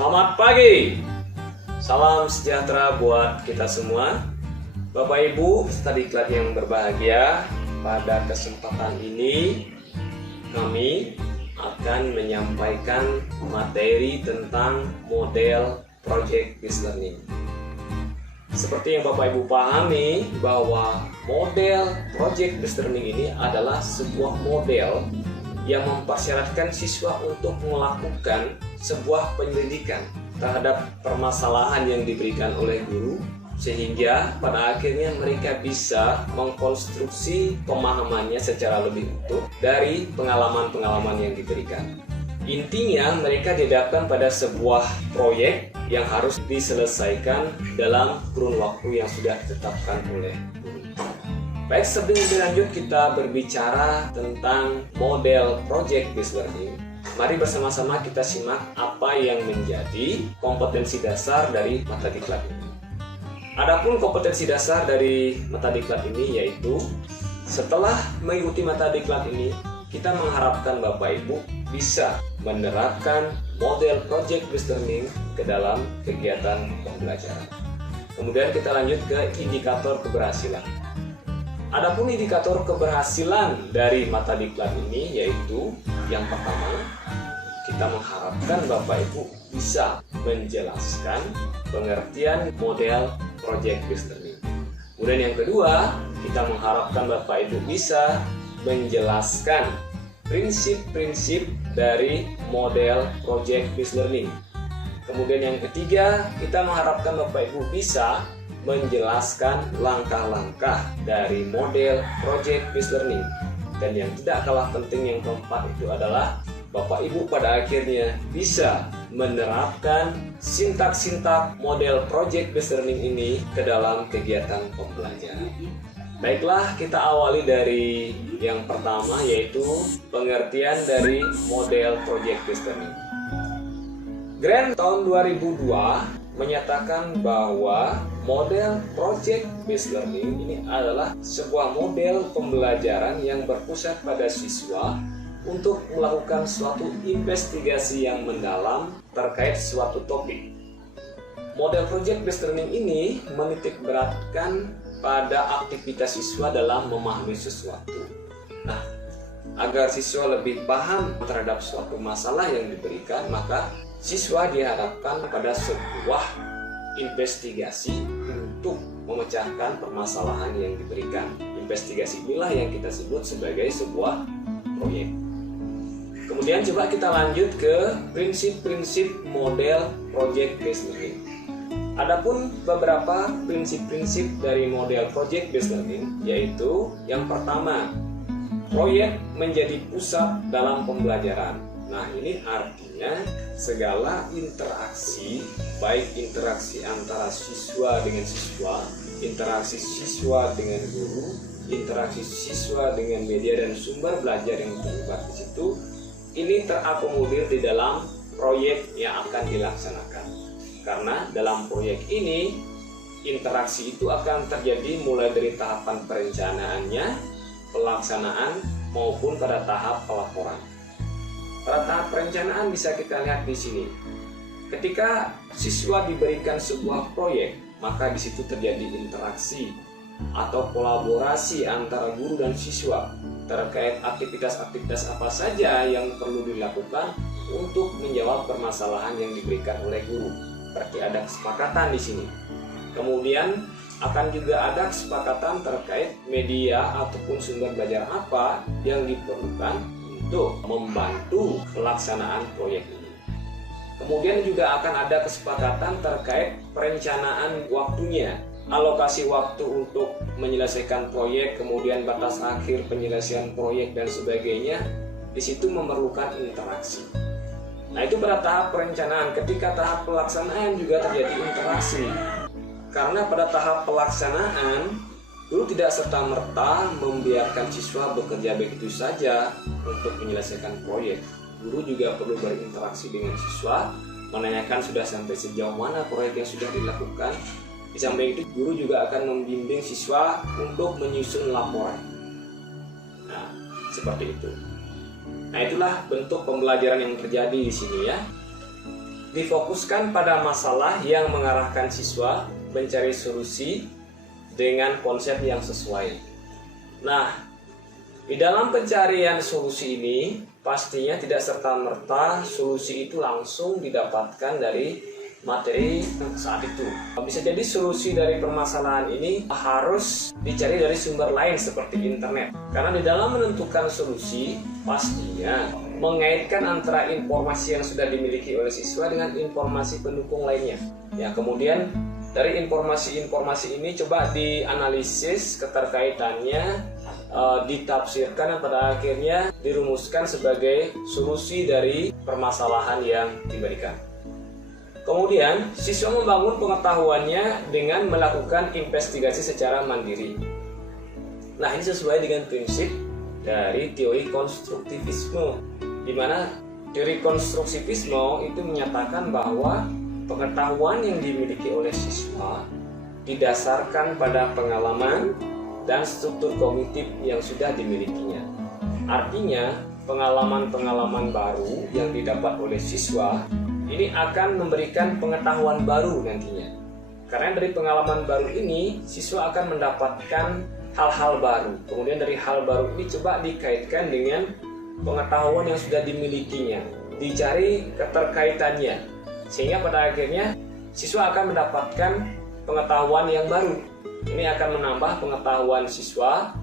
Selamat pagi, salam sejahtera buat kita semua. Bapak Ibu peserta diklat yang berbahagia, pada kesempatan ini kami akan menyampaikan materi tentang model project-based learning. Seperti yang Bapak Ibu pahami bahwa model project-based learning ini adalah sebuah model yang mempersyaratkan siswa untuk melakukan sebuah penyelidikan terhadap permasalahan yang diberikan oleh guru, sehingga pada akhirnya mereka bisa mengkonstruksi pemahamannya secara lebih utuh dari pengalaman-pengalaman yang diberikan. Intinya mereka dihadapkan pada sebuah proyek yang harus diselesaikan dalam kurun waktu yang sudah ditetapkan oleh guru. Baik, sebelum lebih lanjut kita berbicara tentang model project-based learning, mari bersama-sama kita simak apa yang menjadi kompetensi dasar dari mata diklat ini. Adapun kompetensi dasar dari mata diklat ini yaitu setelah mengikuti mata diklat ini, kita mengharapkan Bapak Ibu bisa menerapkan model project-based learning ke dalam kegiatan pembelajaran. Kemudian kita lanjut ke indikator keberhasilan. Adapun indikator keberhasilan dari mata diklat ini yaitu yang pertama, kita mengharapkan Bapak Ibu bisa menjelaskan pengertian model project-based learning. Kemudian yang kedua, kita mengharapkan Bapak Ibu bisa menjelaskan prinsip-prinsip dari model project-based learning. Kemudian yang ketiga, kita mengharapkan Bapak Ibu bisa menjelaskan langkah-langkah dari model project-based learning. Dan yang tidak kalah penting yang keempat itu adalah Bapak Ibu pada akhirnya bisa menerapkan sintak-sintak model project-based learning ini ke dalam kegiatan pembelajaran. Baiklah, kita awali dari yang pertama yaitu pengertian dari model project-based learning. Grant tahun 2002 menyatakan bahwa model project-based learning ini adalah sebuah model pembelajaran yang berpusat pada siswa untuk melakukan suatu investigasi yang mendalam terkait suatu topik. Model project-based learning ini menitik beratkan pada aktivitas siswa dalam memahami sesuatu. Nah, agar siswa lebih paham terhadap suatu masalah yang diberikan, maka siswa diharapkan pada sebuah investigasi untuk memecahkan permasalahan yang diberikan. Investigasi inilah yang kita sebut sebagai sebuah proyek. Kemudian coba kita lanjut ke prinsip-prinsip model project-based learning. Adapun beberapa prinsip-prinsip dari model project-based learning yaitu yang pertama, proyek menjadi pusat dalam pembelajaran. Nah, ini artinya segala interaksi, baik interaksi antara siswa dengan siswa, interaksi siswa dengan guru, interaksi siswa dengan media dan sumber belajar yang terlibat di situ, ini terakomodir di dalam proyek yang akan dilaksanakan. Karena dalam proyek ini, interaksi itu akan terjadi mulai dari tahapan perencanaannya, pelaksanaan, maupun pada tahap pelaporan. Pada tahap perencanaan bisa kita lihat di sini. Ketika siswa diberikan sebuah proyek, maka di situ terjadi interaksi atau kolaborasi antara guru dan siswa terkait aktivitas-aktivitas apa saja yang perlu dilakukan untuk menjawab permasalahan yang diberikan oleh guru. Berarti ada kesepakatan di sini. Kemudian akan juga ada kesepakatan terkait media ataupun sumber belajar apa yang diperlukan untuk membantu pelaksanaan proyek ini. Kemudian juga akan ada kesepakatan terkait perencanaan waktunya, alokasi waktu untuk menyelesaikan proyek, kemudian batas akhir penyelesaian proyek dan sebagainya. Di situ memerlukan interaksi. Nah, itu pada tahap perencanaan. Ketika tahap pelaksanaan juga terjadi interaksi. Karena pada tahap pelaksanaan, guru tidak serta-merta membiarkan siswa bekerja begitu saja untuk menyelesaikan proyek. Guru juga perlu berinteraksi dengan siswa, menanyakan sudah sampai sejauh mana proyek yang sudah dilakukan. Di samping itu, guru juga akan membimbing siswa untuk menyusun laporan. Nah, seperti itu. Nah, itulah bentuk pembelajaran yang terjadi di sini ya. difokuskan pada masalah yang mengarahkan siswa mencari solusi dengan konsep yang sesuai. Nah, di dalam pencarian solusi ini pastinya tidak serta-merta solusi itu langsung didapatkan dari materi saat itu. Bisa jadi solusi dari permasalahan ini harus dicari dari sumber lain seperti internet. Karena di dalam menentukan solusi pastinya mengaitkan antara informasi yang sudah dimiliki oleh siswa dengan informasi pendukung lainnya. Ya, kemudian dari informasi-informasi ini coba dianalisis keterkaitannya, ditafsirkan dan pada akhirnya dirumuskan sebagai solusi dari permasalahan yang diberikan. Kemudian, siswa membangun pengetahuannya dengan melakukan investigasi secara mandiri. Nah, ini sesuai dengan prinsip dari teori konstruktivisme, di mana teori konstruktivisme itu menyatakan bahwa pengetahuan yang dimiliki oleh siswa didasarkan pada pengalaman dan struktur kognitif yang sudah dimilikinya. Artinya, pengalaman-pengalaman baru yang didapat oleh siswa ini akan memberikan pengetahuan baru nantinya. Karena dari pengalaman baru ini, siswa akan mendapatkan hal-hal baru. Kemudian dari hal baru ini coba dikaitkan dengan pengetahuan yang sudah dimilikinya. Dicari keterkaitannya. Sehingga pada akhirnya siswa akan mendapatkan pengetahuan yang baru. Ini akan menambah pengetahuan siswa,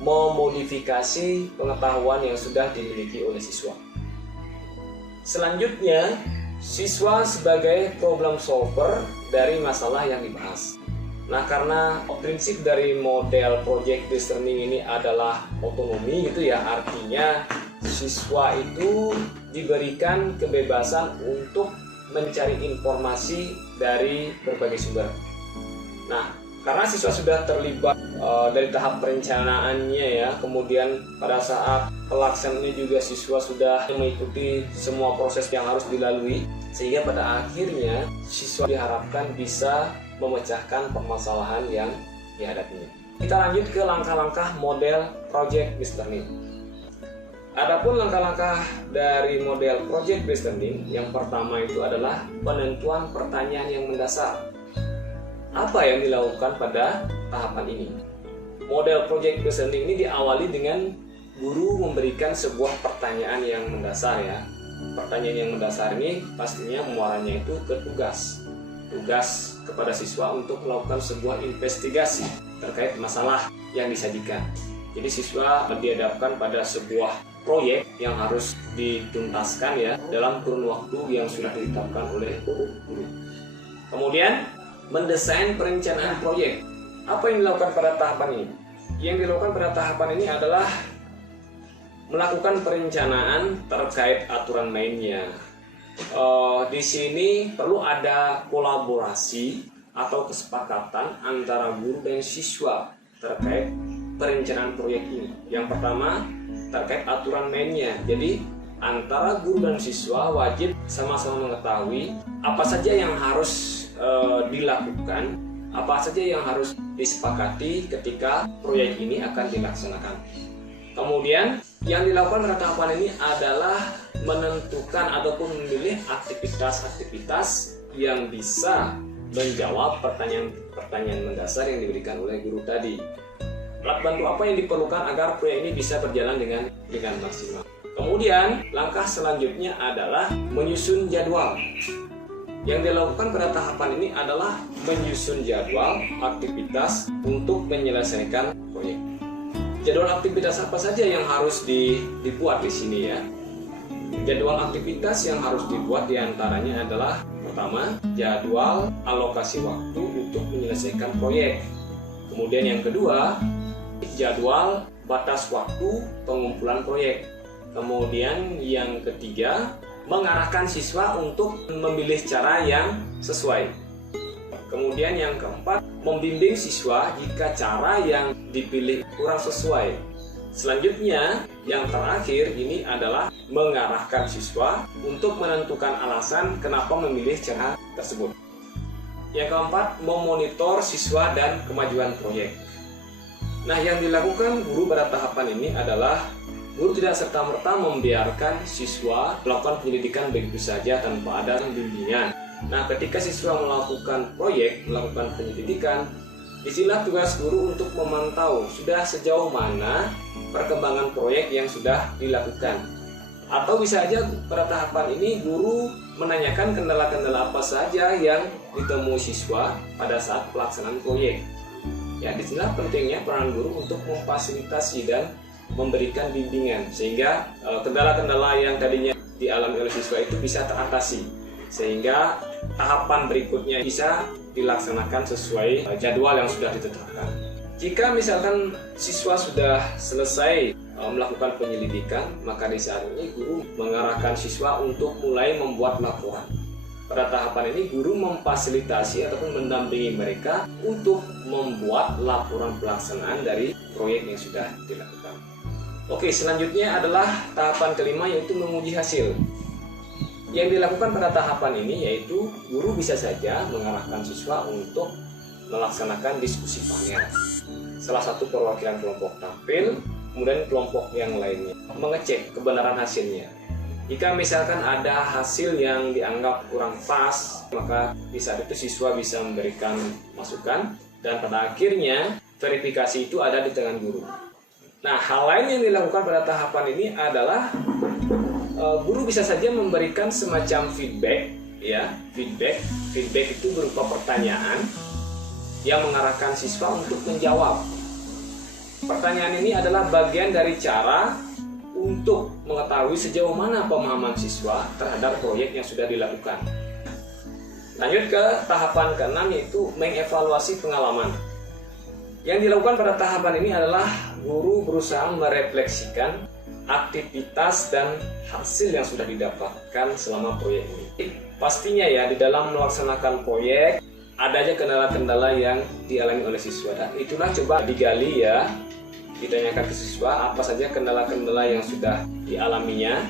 memodifikasi pengetahuan yang sudah dimiliki oleh siswa. Selanjutnya, siswa sebagai problem solver dari masalah yang dibahas. Nah, karena prinsip dari model project based learning ini adalah otonomi gitu ya, artinya siswa itu diberikan kebebasan untuk mencari informasi dari berbagai sumber. Nah, karena siswa sudah terlibat dari tahap perencanaannya ya, kemudian pada saat pelaksanaannya juga siswa sudah mengikuti semua proses yang harus dilalui, sehingga pada akhirnya siswa diharapkan bisa memecahkan permasalahan yang dihadapinya. Kita lanjut ke langkah-langkah model project based learning. Adapun langkah-langkah dari model project based learning, yang pertama itu adalah penentuan pertanyaan yang mendasar. Apa yang dilakukan pada tahapan ini? Model project based learning ini diawali dengan guru memberikan sebuah pertanyaan yang mendasar ya. Pertanyaan yang mendasar ini pastinya muaranya itu ke tugas kepada siswa untuk melakukan sebuah investigasi terkait masalah yang disajikan. Jadi siswa dihadapkan pada sebuah proyek yang harus dituntaskan ya dalam kurun waktu yang sudah ditetapkan oleh guru. Kemudian mendesain perencanaan proyek. Apa yang dilakukan pada tahapan ini? Yang dilakukan pada tahapan ini adalah melakukan perencanaan terkait aturan mainnya. Di sini perlu ada kolaborasi atau kesepakatan antara guru dan siswa terkait perencanaan proyek ini. Yang pertama terkait aturan mainnya. Jadi antara guru dan siswa wajib sama-sama mengetahui apa saja yang harus dilakukan, apa saja yang harus disepakati ketika proyek ini akan dilaksanakan. Kemudian yang dilakukan pada tahapan ini adalah menentukan ataupun memilih aktivitas-aktivitas yang bisa menjawab pertanyaan mendasar yang diberikan oleh guru tadi. Alat bantu apa yang diperlukan agar proyek ini bisa berjalan dengan maksimal. Kemudian langkah selanjutnya adalah menyusun jadwal. Yang dilakukan pada tahapan ini adalah menyusun jadwal aktivitas untuk menyelesaikan proyek. Jadwal aktivitas apa saja yang harus dibuat di sini ya? Jadwal aktivitas yang harus dibuat diantaranya adalah pertama, jadwal alokasi waktu untuk menyelesaikan proyek. Kemudian yang kedua, jadwal batas waktu pengumpulan proyek. Kemudian yang ketiga, mengarahkan siswa untuk memilih cara yang sesuai. Kemudian yang keempat, membimbing siswa jika cara yang dipilih kurang sesuai. Selanjutnya, yang terakhir ini adalah mengarahkan siswa untuk menentukan alasan kenapa memilih cara tersebut. Yang keempat, memonitor siswa dan kemajuan proyek. Nah, yang dilakukan guru pada tahapan ini adalah Guru tidak serta-merta membiarkan siswa melakukan penyelidikan begitu saja tanpa ada bimbingan. Nah, ketika siswa melakukan proyek, melakukan penyelidikan, disinilah tugas guru untuk memantau sudah sejauh mana perkembangan proyek yang sudah dilakukan. Atau bisa aja pada tahapan ini guru menanyakan kendala-kendala apa saja yang ditemui siswa pada saat pelaksanaan proyek. Ya, disinilah pentingnya peran guru untuk memfasilitasi dan memberikan bimbingan sehingga kendala-kendala yang tadinya dialami oleh siswa itu bisa teratasi, sehingga tahapan berikutnya bisa dilaksanakan sesuai jadwal yang sudah ditetapkan. Jika misalkan siswa sudah selesai melakukan penyelidikan, maka di saat ini guru mengarahkan siswa untuk mulai membuat laporan. Pada tahapan ini guru memfasilitasi ataupun mendampingi mereka untuk membuat laporan pelaksanaan dari proyek yang sudah dilakukan. Oke, selanjutnya adalah tahapan kelima, yaitu menguji hasil. Yang dilakukan pada tahapan ini yaitu guru bisa saja mengarahkan siswa untuk melaksanakan diskusi panel. Salah satu perwakilan kelompok tampil, kemudian kelompok yang lainnya mengecek kebenaran hasilnya. Jika misalkan ada hasil yang dianggap kurang pas, maka di saat itu siswa bisa memberikan masukan dan pada akhirnya verifikasi itu ada di tangan guru. Nah, hal lain yang dilakukan pada tahapan ini adalah guru bisa saja memberikan semacam feedback, ya. Feedback itu berupa pertanyaan yang mengarahkan siswa untuk menjawab. Pertanyaan ini adalah bagian dari cara untuk mengetahui sejauh mana pemahaman siswa terhadap proyek yang sudah dilakukan. Lanjut ke tahapan ke-6, yaitu mengevaluasi pengalaman. Yang dilakukan pada tahapan ini adalah guru berusaha merefleksikan aktivitas dan hasil yang sudah didapatkan selama proyek ini. Pastinya ya, di dalam melaksanakan proyek ada aja kendala-kendala yang dialami oleh siswa. Dan itulah coba digali ya, ditanyakan ke siswa apa saja kendala-kendala yang sudah dialaminya.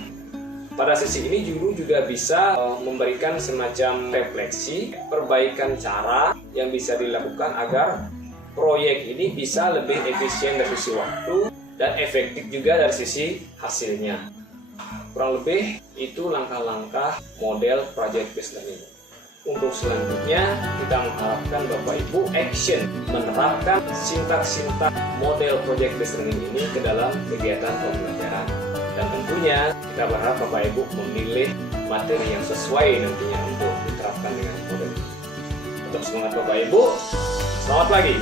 Pada sesi ini guru juga bisa memberikan semacam refleksi, perbaikan cara yang bisa dilakukan agar proyek ini bisa lebih efisien dari sisi waktu dan efektif juga dari sisi hasilnya. Kurang lebih itu langkah-langkah model project based learning. Untuk selanjutnya kita mengharapkan Bapak Ibu action menerapkan sintak-sintak model project based learning ini ke dalam kegiatan pembelajaran. Dan tentunya kita berharap Bapak Ibu memilih materi yang sesuai nantinya untuk diterapkan dengan model ini. Untuk semangat Bapak Ibu, selamat pagi.